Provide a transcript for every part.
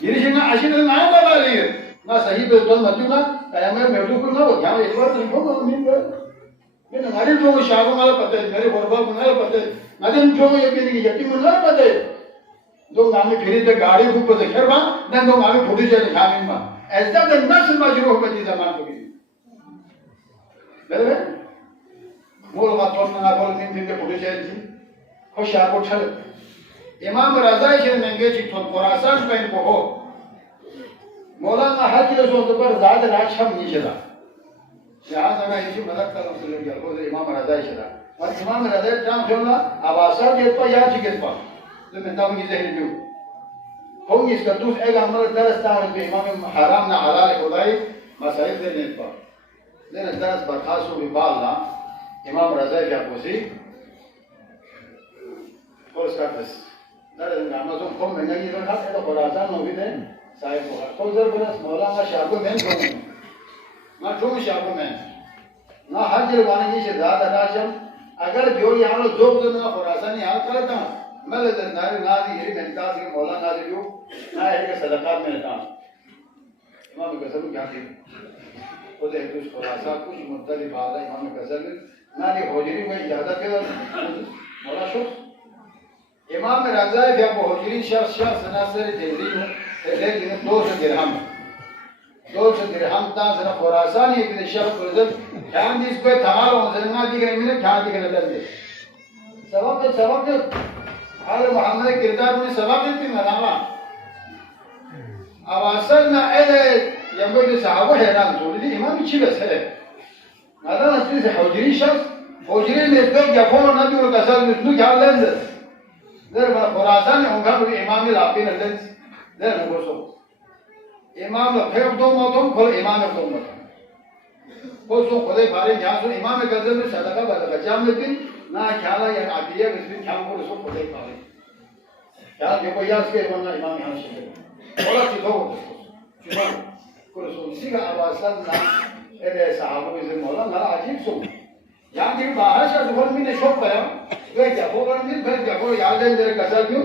Girişine aşırı ne yapabiliyor? Nasıl iyi bir ton matuna, kayamaya mevcut kurma, ya ekvar ne yapalım bilmiyorum. Ben हमारे जो शादी वाला पता है मेरे बरबा बनाया पता है नदन जो ये के लिए यकीन ना पता है जो नामी फिर से गाड़ी को पता है खैर ना जो नामी फुटी जाए खाने में ऐसा तो नस्ल मजरूह बची जमान को भी बराबर मोल बात ना बोल दिन के फुटी जाए जी खुश आपको चल इमाम रज़ा इसे नंगे चिट्ठों खुरासान का इनको हो मौलाना हज के सोच पर ज़्यादा राशम नहीं चला यहाँ से मैं इसी मदद कर रहा हूँ वो इमाम रज़ा चला और इमाम रज़ा चांद जोना आवासा के पर या चिकित पर तो मैं तब किसे हिलूं कौन इसका दूसरा एक अमल दरस्ता है कि इमाम हराम ना हलाल खुदाई मसाइल देने पर लेकिन दरस बर्खास्त भी बाला इमाम रज़ा क्या पूछी और उसका दस दरस नामज़ों कौन में नहीं रखा है तो खुरासान नौबी ने साहिब को कौन ज़र बरस मौलाना शाबू में कौन ना जो शाबू में ना हर जलवाने की शिद्दात अदाशम अगर जो यहाँ लोग जोक तो ना खुरासान यहाँ करता मैं लेते नारी नारी यही मेहनताज के मौलाना नारी जो ना है कि सदक़ात में रहता इमाम गज़ल क्या थी वो देख कुछ खुरासा कुछ मुद्दली बात है इमाम गज़ल नारी होजरी में इजाज़त है मौला शुक्र इमाम रज़ा जब होजरी शख्स नसर तेजी है लेकिन 200 दिरहम ता जरा खुरासानी एक शख्स पर ध्यान दिस पे थमाल हो जन्ना दी गई मैंने ध्यान दी गई दे सबक आले मोहम्मद किरदार में सबक दी मलामा अब असल ना ऐसे यंबो के साहब है ना जो दी इमाम की बस है هذا نسيت حجري شخص حجري में तो जफर नबी और कसर में क्या लेंस दर खुरासान होगा तो इमाम लापी ने लेंस दर वो सो इमाम फिर दो मौतों खोल इमाम को मत वो सो खुदे बारे यहाँ सो इमाम गज़ल में सदका बदका जाम में दिन ना ख्याल है आदिया में ख्याल को सो खुदे बारे ख्याल जो कोई याद के बंदा इमाम यहाँ से बोला सीखो को सो इसी का आवाज़ ना ऐसे साहबों से मौला ना अजीब सो यहाँ की बाहर से दुकान में ने शॉप पर वे क्या बोल रहे हैं फिर क्या बोल याद है तेरे गज़ल क्यों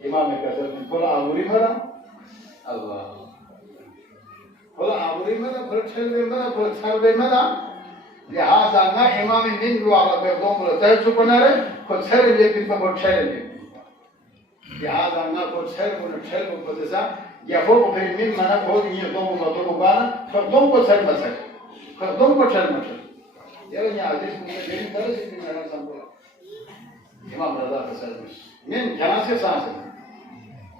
इमाम गज़ल बोला आलूरी मरा अल्लाह बोला आलूरी मरा फिर छलवे मरा लिहाजा ना इमाम दिन वाला पे दो बोला तय चुपना रे खुद छल ले पिन पर बहुत छल ले लिहाजा ना खुद छल को पता या वो फिर मिन मना बहुत ये दो को बाना तो दो को छल मत तो दो को छल मत ये यहाँ आदेश में देरी तरह से मेरा संबोला इमाम रज़ा का सर्विस मिन ध्यान से सांस है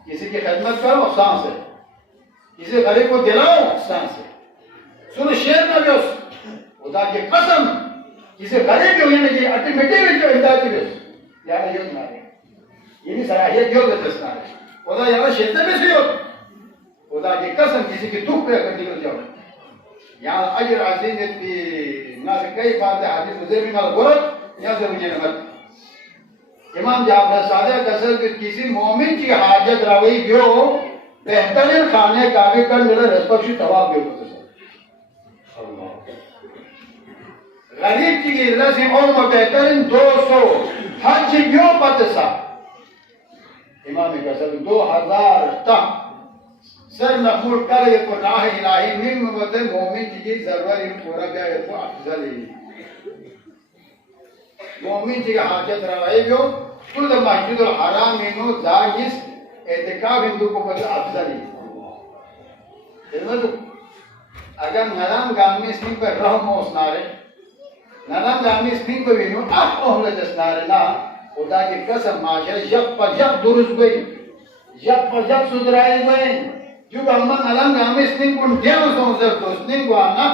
किसी की खिदमत करो सांस है किसी गरीब को दिलाओ सांस है सुनो शेर ना बेस खुदा की कसम किसी गरीब को यानी कि अल्टीमेटिव जो हिदायत बेस यार ये मारे ये भी सलाहियत जो दस्ता है खुदा यार शेर में से हो खुदा की कसम किसी की दुख पे कर निकल जाओ यहाँ अजर अजीम की ना कई बातें हाजिर मुझे भी माल बोल यहाँ से मुझे मत इमाम जाफर सादिक कसर के किसी मोमिन की हाजत रवई जो बेहतरीन खाने का भी कर मेरा रसपक्षी तवाब भी होता है गरीब की रसी और बेहतरीन 200 हज क्यों पतसा इमाम कसर 2000 तक सर नफूर कर ये को राह इलाही मिन मत मोमिन की जरूरत पूरा क्या है तो अफजल है मोमिन की हाजत रवाई जो खुद मस्जिदुल हराम में नो जायज एतिकाफ हिंदू को बदल अफजल है अगर नरम गामी स्निंग पर रहम ओसनारे नरम गामी स्निंग को विनो आप ओहले जसनारे ना खुदा की कसम माशरे जब पर जब दुरुस्त गई जब पर जब सुधराई गई जो अम्मा नरम गामी स्निंग को देव सोचर तो स्निंग को आना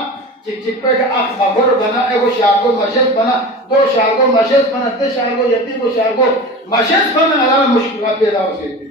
चिक चिक पे आँख मगर बना एगो शारगो मशद बना दो शारगो मशद बना ते शारगो यती को शारगो मशद बना अलावा मुश्किल पैदा हो सकती